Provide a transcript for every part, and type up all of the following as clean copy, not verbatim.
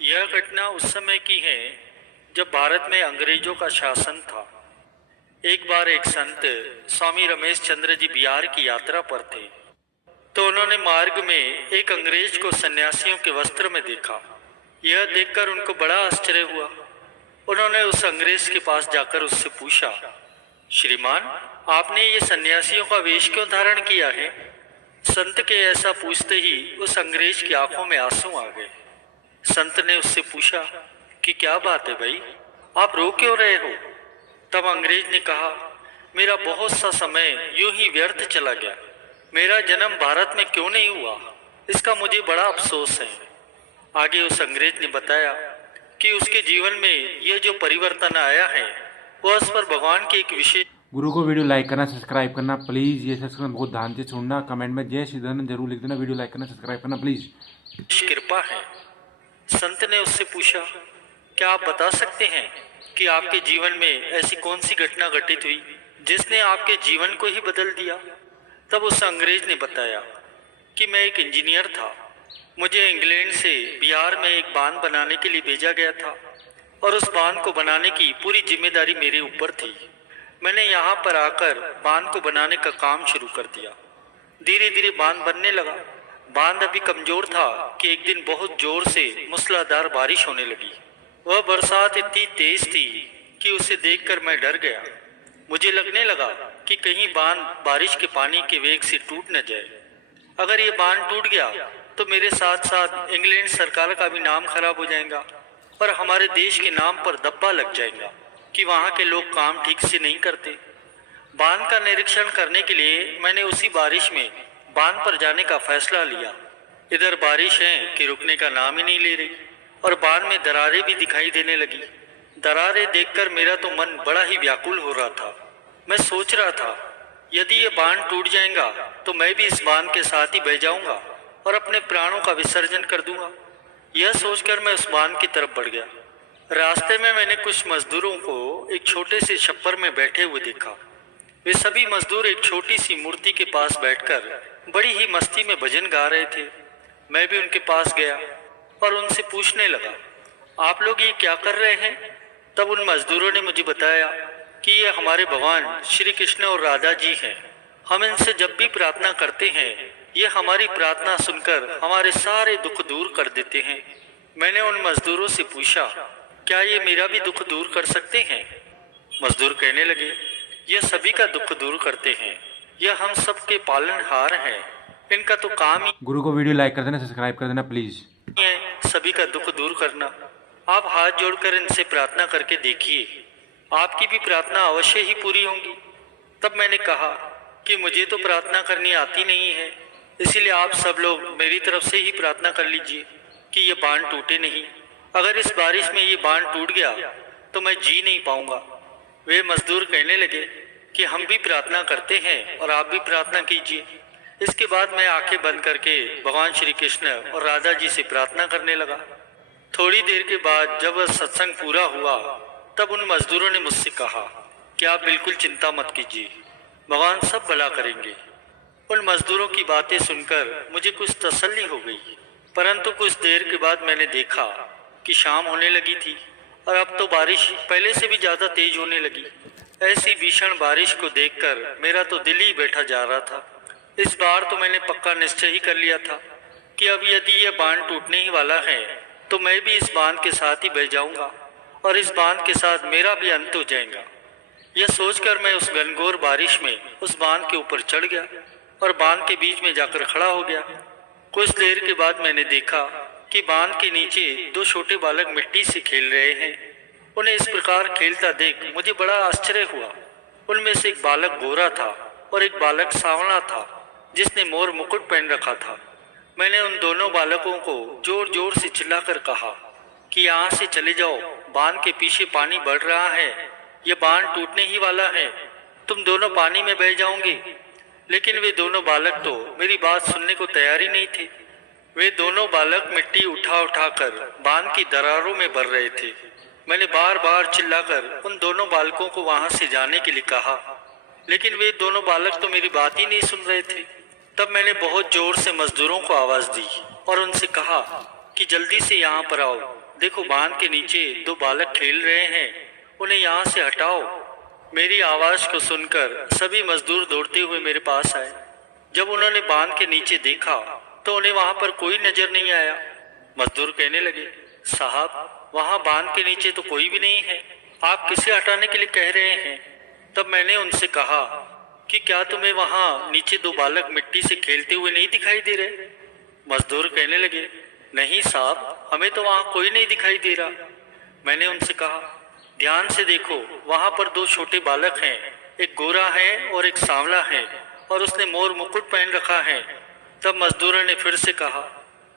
यह घटना उस समय की है जब भारत में अंग्रेजों का शासन था। एक बार एक संत स्वामी रमेश चंद्र जी बिहार की यात्रा पर थे, तो उन्होंने मार्ग में एक अंग्रेज को सन्यासियों के वस्त्र में देखा। यह देखकर उनको बड़ा आश्चर्य हुआ। उन्होंने उस अंग्रेज के पास जाकर उससे पूछा, श्रीमान, आपने ये सन्यासियों का वेश क्यों धारण किया है? संत के ऐसा पूछते ही उस अंग्रेज की आंखों में आंसू आ गए। संत ने उससे पूछा कि क्या बात है भाई, आप रो क्यों रहे हो? तब अंग्रेज ने कहा, मेरा बहुत सा समय यूं ही व्यर्थ चला गया। मेरा जन्म भारत में क्यों नहीं हुआ, इसका मुझे बड़ा अफसोस है। आगे उस अंग्रेज ने बताया कि उसके जीवन में यह जो परिवर्तन आया है वह उस पर भगवान की एक विशेष गुरु को वीडियो लाइक करना, सब्सक्राइब करना प्लीज़। ये सब्सक्राइब बहुत ध्यान से सुनना, कमेंट में जय श्री धन जरूर लिख देना। वीडियो लाइक करना, सब्सक्राइब करना प्लीज़। कृपा है। संत ने उससे पूछा, क्या आप बता सकते हैं कि आपके जीवन में ऐसी कौन सी घटना घटित हुई जिसने आपके जीवन को ही बदल दिया? तब उस अंग्रेज ने बताया कि मैं एक इंजीनियर था। मुझे इंग्लैंड से बिहार में एक बांध बनाने के लिए भेजा गया था और उस बांध को बनाने की पूरी जिम्मेदारी मेरे ऊपर थी। मैंने यहाँ पर आकर बांध को बनाने का काम शुरू कर दिया। धीरे धीरे बांध बनने लगा। बांध अभी कमजोर था कि एक दिन बहुत जोर से मूसलाधार बारिश होने लगी। वह बरसात इतनी तेज थी कि उसे देखकर मैं डर गया। मुझे लगने लगा कि कहीं बांध बारिश के पानी के वेग से टूट न जाए। अगर ये बांध टूट गया तो मेरे साथ साथ इंग्लैंड सरकार का भी नाम खराब हो जाएगा और हमारे देश के नाम पर धब्बा लग जाएगा कि वहाँ के लोग काम ठीक से नहीं करते। बांध का निरीक्षण करने के लिए मैंने उसी बारिश में बांध पर जाने का फैसला लिया। इधर बारिश है कि रुकने का नाम ही नहीं ले रही और बांध में दरारें भी दिखाई देने लगी। दरारें देखकर मेरा तो मन बड़ा ही व्याकुल हो रहा था। मैं सोच रहा था, यदि ये बांध टूट जाएगा तो मैं भी इस बांध के साथ ही बह जाऊंगा और अपने प्राणों का विसर्जन कर दूंगा। यह सोचकर मैं उस बांध की तरफ बढ़ गया। रास्ते में मैंने कुछ मजदूरों को एक छोटे से छप्पर में बैठे हुए देखा। वे सभी मजदूर एक छोटी सी मूर्ति के पास बैठकर बड़ी ही मस्ती में भजन गा रहे थे। मैं भी उनके पास गया और उनसे पूछने लगा, आप लोग ये क्या कर रहे हैं? तब उन मजदूरों ने मुझे बताया कि ये हमारे भगवान श्री कृष्ण और राधा जी हैं। हम इनसे जब भी प्रार्थना करते हैं ये हमारी प्रार्थना सुनकर हमारे सारे दुख दूर कर देते हैं। मैंने उन मजदूरों से पूछा, क्या ये मेरा भी दुख दूर कर सकते हैं? मजदूर कहने लगे, यह सभी का दुख दूर करते हैं, यह हम सबके पालनहार हैं, इनका तो काम ही गुरु को वीडियो लाइक कर देना, सब्सक्राइब कर देना प्लीज़। है सभी का दुख दूर करना। आप हाथ जोड़कर इनसे प्रार्थना करके देखिए, आपकी भी प्रार्थना अवश्य ही पूरी होंगी। तब मैंने कहा कि मुझे तो प्रार्थना करनी आती नहीं है, इसीलिए आप सब लोग मेरी तरफ से ही प्रार्थना कर लीजिए कि ये बांध टूटे नहीं। अगर इस बारिश में ये बांध टूट गया तो मैं जी नहीं पाऊंगा। वे मजदूर कहने लगे कि हम भी प्रार्थना करते हैं और आप भी प्रार्थना कीजिए। इसके बाद मैं आंखें बंद करके भगवान श्री कृष्ण और राधा जी से प्रार्थना करने लगा। थोड़ी देर के बाद जब वह सत्संग पूरा हुआ तब उन मजदूरों ने मुझसे कहा कि आप बिल्कुल चिंता मत कीजिए, भगवान सब भला करेंगे। उन मजदूरों की बातें सुनकर मुझे कुछ तसल्ली हो गई, परंतु कुछ देर के बाद मैंने देखा कि शाम होने लगी थी और अब तो बारिश पहले से भी ज़्यादा तेज होने लगी। ऐसी भीषण बारिश को देखकर मेरा तो दिल ही बैठा जा रहा था। इस बार तो मैंने पक्का निश्चय ही कर लिया था कि अब यदि यह बांध टूटने ही वाला है तो मैं भी इस बांध के साथ ही बह जाऊंगा और इस बांध के साथ मेरा भी अंत हो जाएगा। यह सोचकर मैं उस घनघोर बारिश में उस बांध के ऊपर चढ़ गया और बांध के बीच में जाकर खड़ा हो गया। कुछ देर के बाद मैंने देखा कि बांध के नीचे दो छोटे बालक मिट्टी से खेल रहे हैं। उन्हें इस प्रकार खेलता देख मुझे बड़ा आश्चर्य हुआ। उनमें से एक बालक गोरा था और एक बालक सांवला था जिसने मोर मुकुट पहन रखा था। मैंने उन दोनों बालकों को जोर जोर से चिल्लाकर कहा कि यहाँ से चले जाओ, बांध के पीछे पानी बढ़ रहा है, यह बांध टूटने ही वाला है, तुम दोनों पानी में बह जाओगे। लेकिन वे दोनों बालक तो मेरी बात सुनने को तैयार ही नहीं थे। वे दोनों बालक मिट्टी उठा उठाकर बांध की दरारों में भर रहे थे। मैंने बार बार चिल्लाकर उन दोनों बालकों को वहां से जाने के लिए कहा, लेकिन वे दोनों बालक तो मेरी बात ही नहीं सुन रहे थे। तब मैंने बहुत जोर से मजदूरों को आवाज दी और उनसे कहा कि जल्दी से यहाँ पर आओ, देखो बांध के नीचे दो बालक खेल रहे हैं, उन्हें यहाँ से हटाओ। मेरी आवाज को सुनकर सभी मजदूर दौड़ते हुए मेरे पास आए। जब उन्होंने बांध के नीचे देखा तो उन्हें वहां पर कोई नजर नहीं आया। मजदूर कहने लगे, साहब वहां बांध के नीचे तो कोई भी नहीं है, आप किसे हटाने के लिए कह रहे हैं? तब मैंने उनसे कहा कि क्या तुम्हें वहां नीचे दो बालक मिट्टी से खेलते हुए नहीं दिखाई दे रहे? मजदूर कहने लगे, नहीं साहब, हमें तो वहां कोई नहीं दिखाई दे रहा। मैंने उनसे कहा, ध्यान से देखो, वहां पर दो छोटे बालक हैं, एक गोरा है और एक सांवला है, और उसने मोर मुकुट पहन रखा है। तब मजदूरों ने फिर से कहा,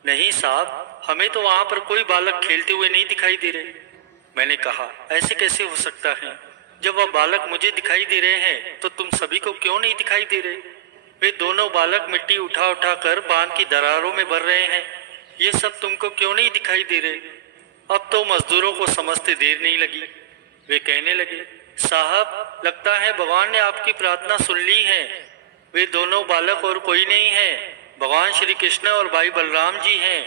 नहीं साहब, हमें तो वहां पर कोई बालक खेलते हुए नहीं दिखाई दे रहे। मैंने कहा, ऐसे कैसे हो सकता है? जब वह बालक मुझे दिखाई दे रहे हैं तो तुम सभी को क्यों नहीं दिखाई दे रहे? वे दोनों बालक मिट्टी उठा उठा कर बांध की दरारों में भर रहे हैं, ये सब तुमको क्यों नहीं दिखाई दे रहे? अब तो मजदूरों को समझते देर नहीं लगी। वे कहने लगे, साहब लगता है भगवान ने आपकी प्रार्थना सुन ली है। वे दोनों बालक और कोई नहीं है, भगवान श्री कृष्ण और भाई बलराम जी हैं।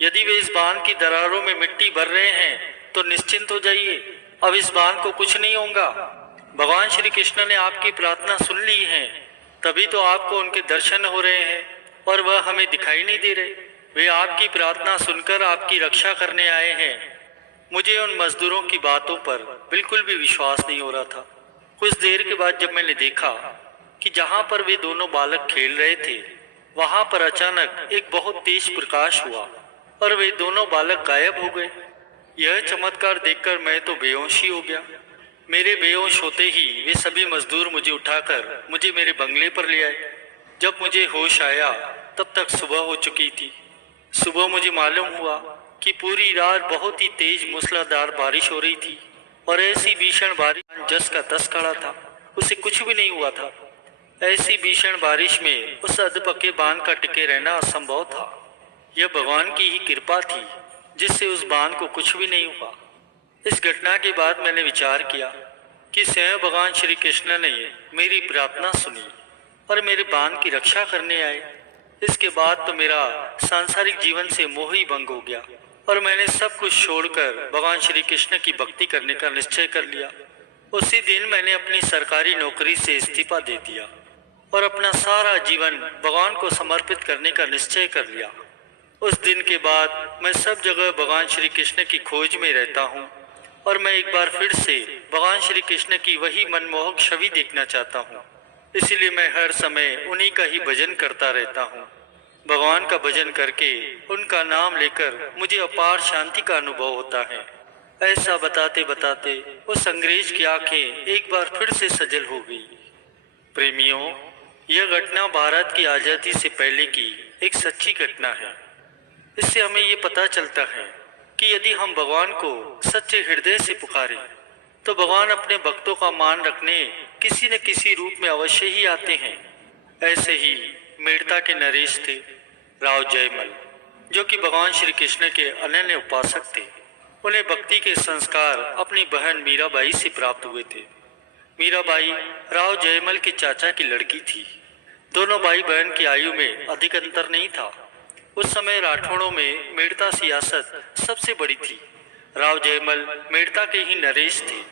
यदि वे इस बांध की दरारों में मिट्टी भर रहे हैं तो निश्चिंत हो जाइए, अब इस बांध को कुछ नहीं होगा। भगवान श्री कृष्ण ने आपकी प्रार्थना सुन ली है, तभी तो आपको उनके दर्शन हो रहे हैं और वह हमें दिखाई नहीं दे रहे। वे आपकी प्रार्थना सुनकर आपकी रक्षा करने आए हैं। मुझे उन मजदूरों की बातों पर बिल्कुल भी विश्वास नहीं हो रहा था। कुछ देर के बाद जब मैंने देखा कि जहां पर वे दोनों बालक खेल रहे थे वहां पर अचानक एक बहुत तेज प्रकाश हुआ और वे दोनों बालक गायब हो गए। यह चमत्कार देखकर मैं तो बेहोश ही हो गया। मेरे बेहोश होते ही वे सभी मजदूर मुझे उठाकर मुझे मेरे बंगले पर ले आए। जब मुझे होश आया तब तक सुबह हो चुकी थी। सुबह मुझे मालूम हुआ कि पूरी रात बहुत ही तेज मूसलाधार बारिश हो रही थी और ऐसी भीषण बारिश जस का तस खड़ा था, उसे कुछ भी नहीं हुआ था। ऐसी भीषण बारिश में उस अधपके बांध का टिके रहना असंभव था। यह भगवान की ही कृपा थी जिससे उस बांध को कुछ भी नहीं हुआ। इस घटना के बाद मैंने विचार किया कि स्वयं भगवान श्री कृष्ण ने मेरी प्रार्थना सुनी और मेरे बांध की रक्षा करने आए। इसके बाद तो मेरा सांसारिक जीवन से मोह ही भंग हो गया और मैंने सब कुछ छोड़कर भगवान श्री कृष्ण की भक्ति करने का निश्चय कर लिया। उसी दिन मैंने अपनी सरकारी नौकरी से इस्तीफा दे दिया और अपना सारा जीवन भगवान को समर्पित करने का निश्चय कर लिया। उस दिन के बाद मैं सब जगह भगवान श्री कृष्ण की खोज में रहता हूँ और मैं एक बार फिर से भगवान श्री कृष्ण की वही मनमोहक छवि देखना चाहता हूँ। इसीलिए मैं हर समय उन्हीं का ही भजन करता रहता हूँ। भगवान का भजन करके उनका नाम लेकर मुझे अपार शांति का अनुभव होता है। ऐसा बताते बताते उस अंग्रेज की आंखें एक बार फिर से सजल हो गई। प्रेमियों, यह घटना भारत की आज़ादी से पहले की एक सच्ची घटना है। इससे हमें ये पता चलता है कि यदि हम भगवान को सच्चे हृदय से पुकारें तो भगवान अपने भक्तों का मान रखने किसी न किसी रूप में अवश्य ही आते हैं। ऐसे ही मेड़ता के नरेश थे राव जयमल, जो कि भगवान श्री कृष्ण के अनन्य उपासक थे। उन्हें भक्ति के संस्कार अपनी बहन मीराबाई से प्राप्त हुए थे। मीराबाई राव जयमल के चाचा की लड़की थी। दोनों भाई बहन की आयु में अधिक अंतर नहीं था। उस समय राठौड़ों में मेड़ता सियासत सबसे बड़ी थी। राव जयमल मेड़ता के ही नरेश थे।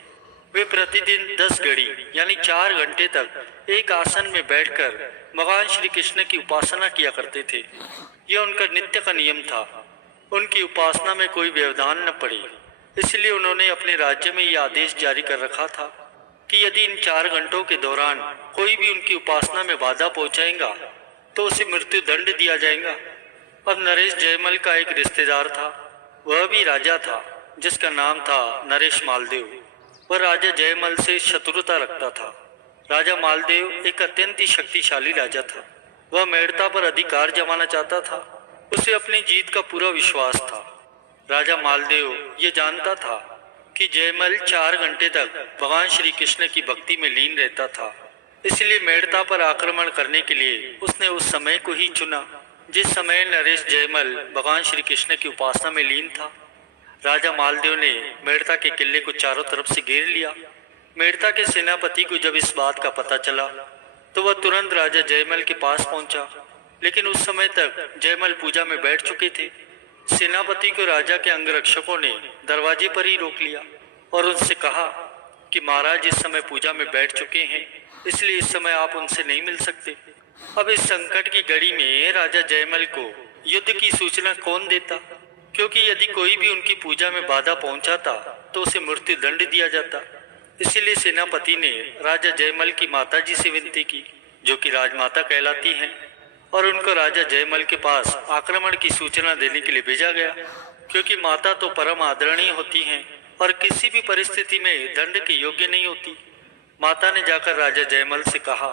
वे प्रतिदिन 10 घड़ी यानी 4 घंटे तक एक आसन में बैठकर भगवान श्री कृष्ण की उपासना किया करते थे। यह उनका नित्य का नियम था। उनकी उपासना में कोई व्यवधान न पड़े, इसलिए उन्होंने अपने राज्य में यह आदेश जारी कर रखा था कि यदि इन 4 घंटों के दौरान कोई भी उनकी उपासना में बाधा पहुंचाएगा तो उसे मृत्यु दंड दिया जाएगा। अब नरेश जयमल का एक रिश्तेदार था, वह भी राजा था, जिसका नाम था नरेश मालदेव। वह राजा जयमल से शत्रुता रखता था। राजा मालदेव एक अत्यंत ही शक्तिशाली राजा था। वह मेड़ता पर अधिकार जमाना चाहता था। उसे अपनी जीत का पूरा विश्वास था। राजा मालदेव ये जानता था कि जयमल 4 घंटे तक भगवान श्री कृष्ण की भक्ति में लीन रहता था, इसलिए मेड़ता पर आक्रमण करने के लिए उसने उस समय को ही चुना जिस समय नरेश जयमल भगवान श्री कृष्ण की उपासना में लीन था। राजा मालदेव ने मेड़ता के किले को चारों तरफ से घेर लिया। मेड़ता के सेनापति को जब इस बात का पता चला तो वह तुरंत राजा जयमल के पास पहुंचा, लेकिन उस समय तक जयमल पूजा में बैठ चुके थे। सेनापति को राजा के अंगरक्षकों ने दरवाजे पर ही रोक लिया और उनसे कहा कि महाराज इस समय पूजा में बैठ चुके हैं, इसलिए इस समय आप उनसे नहीं मिल सकते। अब इस संकट की घड़ी में राजा जयमल को युद्ध की सूचना कौन देता, क्योंकि यदि कोई भी उनकी पूजा में बाधा पहुंचाता तो उसे मृत्यु दंड दिया जाता। इसीलिए सेनापति ने राजा जयमल की माताजी से विनती की, जो कि राजमाता कहलाती हैं, और उनको राजा जयमल के पास आक्रमण की सूचना देने के लिए भेजा गया, क्योंकि माता तो परम आदरणीय होती हैं और किसी भी परिस्थिति में दंड के योग्य नहीं होती। माता ने जाकर राजा जयमल से कहा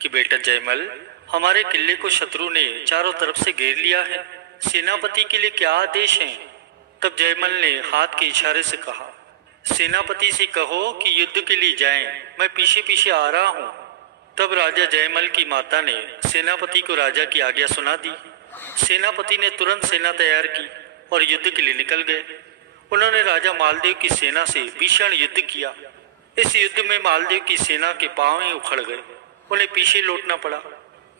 कि बेटा जयमल, हमारे किले को शत्रु ने चारों तरफ से घेर लिया है, सेनापति के लिए क्या आदेश है। तब जयमल ने हाथ के इशारे से कहा, सेनापति से कहो कि युद्ध के लिए जाएं, मैं पीछे पीछे आ रहा हूँ। तब राजा जयमल की माता ने सेनापति को राजा की आज्ञा सुना दी। सेनापति ने तुरंत सेना तैयार की और युद्ध के लिए निकल गए। उन्होंने राजा मालदेव की सेना से भीषण युद्ध किया। इस युद्ध में मालदेव की सेना के पांव ही उखड़ गए, उन्हें पीछे लौटना पड़ा।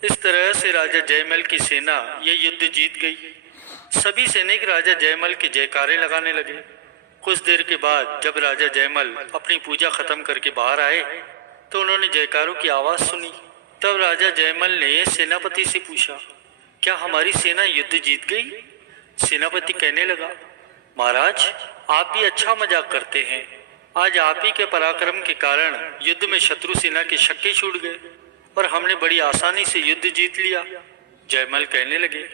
इस तरह से राजा जयमल की सेना यह युद्ध जीत गई। सभी सैनिक राजा जयमल के जयकारे लगाने लगे। कुछ देर के बाद जब राजा जयमल अपनी पूजा खत्म करके बाहर आए तो उन्होंने जयकारों की आवाज सुनी। तब राजा जयमल ने सेनापति से पूछा, क्या हमारी सेना युद्ध जीत गई? सेनापति कहने लगा, महाराज आप भी अच्छा मजाक करते हैं। आज आप ही के पराक्रम के कारण युद्ध में शत्रु सेना के शक्के छूट गए और हमने बड़ी आसानी से युद्ध जीत लिया। जयमल कहने लगे,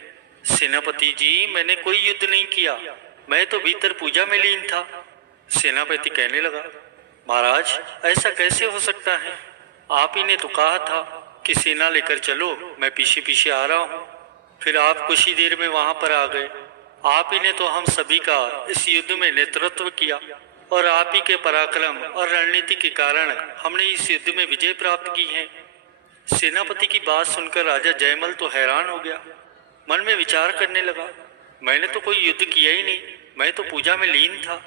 सेनापति जी, मैंने कोई युद्ध नहीं किया, मैं तो भीतर पूजा में लीन था। सेनापति कहने लगा, महाराज ऐसा कैसे हो सकता है? आप ही ने तो कहा था कि सेना लेकर चलो, मैं पीछे पीछे आ रहा हूँ। फिर आप कुछ ही देर में वहां पर आ गए। आप ही ने तो हम सभी का इस युद्ध में नेतृत्व किया और आप ही के पराक्रम और रणनीति के कारण हमने इस युद्ध में विजय प्राप्त की है। सेनापति की बात सुनकर राजा जयमल तो हैरान हो गया। मन में विचार करने लगा, मैंने तो कोई युद्ध किया ही नहीं, मैं तो पूजा में लीन था।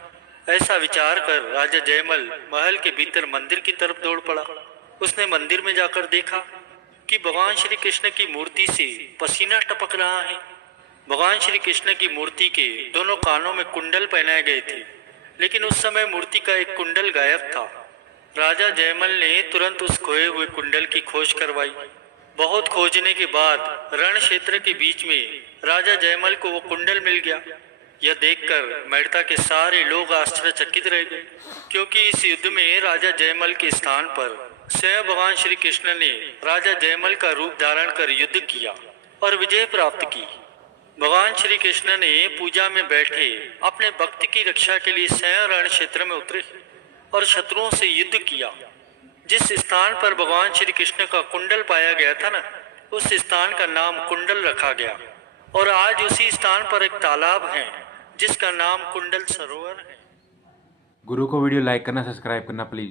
ऐसा विचार कर राजा जयमल महल के भीतर मंदिर की तरफ दौड़ पड़ा। उसने मंदिर में जाकर देखा कि भगवान श्री कृष्ण की मूर्ति से पसीना टपक रहा है। भगवान श्री कृष्ण की मूर्ति के दोनों कानों में कुंडल पहनाए गए थे, लेकिन उस समय मूर्ति का एक कुंडल गायब था। राजा जयमल ने तुरंत उस खोए हुए कुंडल की खोज करवाई। बहुत खोजने के बाद रण क्षेत्र के बीच में राजा जयमल को वो कुंडल मिल गया। यह देखकर मेड़ता के सारे लोग आश्चर्यचकित रह गए, क्योंकि इस युद्ध में राजा जयमल के स्थान पर स्वयं भगवान श्री कृष्ण ने राजा जयमल का रूप धारण कर युद्ध किया और विजय प्राप्त की। भगवान श्री कृष्ण ने पूजा में बैठे अपने भक्त की रक्षा के लिए स्वयं रण क्षेत्र में उतरे और शत्रुओं से युद्ध किया। जिस स्थान पर भगवान श्री कृष्ण का कुंडल पाया गया था ना, उस स्थान का नाम कुंडल रखा गया और आज उसी स्थान पर एक तालाब है जिसका नाम कुंडल सरोवर है। गुरु को वीडियो लाइक करना, सब्सक्राइब करना प्लीज।